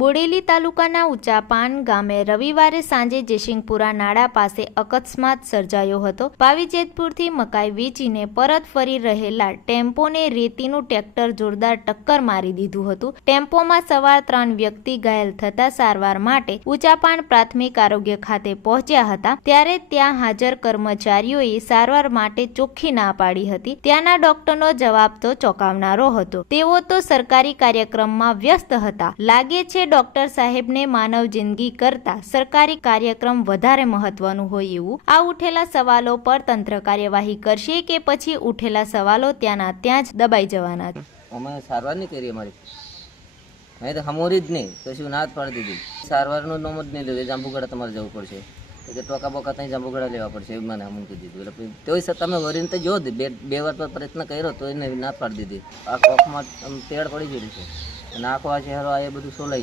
બોડેલી તાલુકાના ઉચાપાન ગામે રવિવારે સાંજે જયસિંહપુરા નાળા પાસે અકસ્માત સર્જાયો હતો। પાવીજેતપુરથી મકાઈ વેચીને પરત ફરી રહેલા ટેમ્પોને રેતીનું ટ્રેક્ટર જોરદાર ટક્કર મારી દીધું હતું। ટેમ્પોમાં સવાર 3 વ્યક્તિ ઘાયલ થતા સારવાર માટે ઉચાપાન પ્રાથમિક આરોગ્ય ખાતે પહોંચ્યા હતા, ત્યારે ત્યાં હાજર કર્મચારીઓએ સારવાર માટે ચોખ્ખી ના પાડી હતી। ત્યાંના ડોક્ટરનો જવાબ તો ચોંકાવનારો હતો। તેઓ તો સરકારી કાર્યક્રમમાં વ્યસ્ત હતા। લાગે છે ડોક્ટર સાહેબને માનવ જિંદગી કરતા સરકારી કાર્યક્રમ વધારે મહત્વનું હોય એવું। આ ઉઠેલા સવાલો પર તંત્ર કાર્યવાહી કરશે કે પછી ઉઠેલા સવાલો ત્યાંના ત્યાં જ દબાઈ જવાના છે। અમે સારવાર નહીં કરી અમારી મેં તો હમોરી જ નહીં કશું ના જ પાડી દીધી। સારવારનું નામ જ નહીં લીધું, જાંબુગડા તમારે જવું પડશે કે ટોકા બોકા ત્યાં જાંબુગડા લેવા પડશે એવું મને હમું કહી દીધું। એટલે તોય છતાં અમે વરીને તો જો બે વાર પર પ્રયત્ન કર્યો તો એને ના પાડી દીધી। આ કોખમાં પેડ પડી ગયેલી છે અને આખો આ ચહેરો આ એ બધું સોલાઈ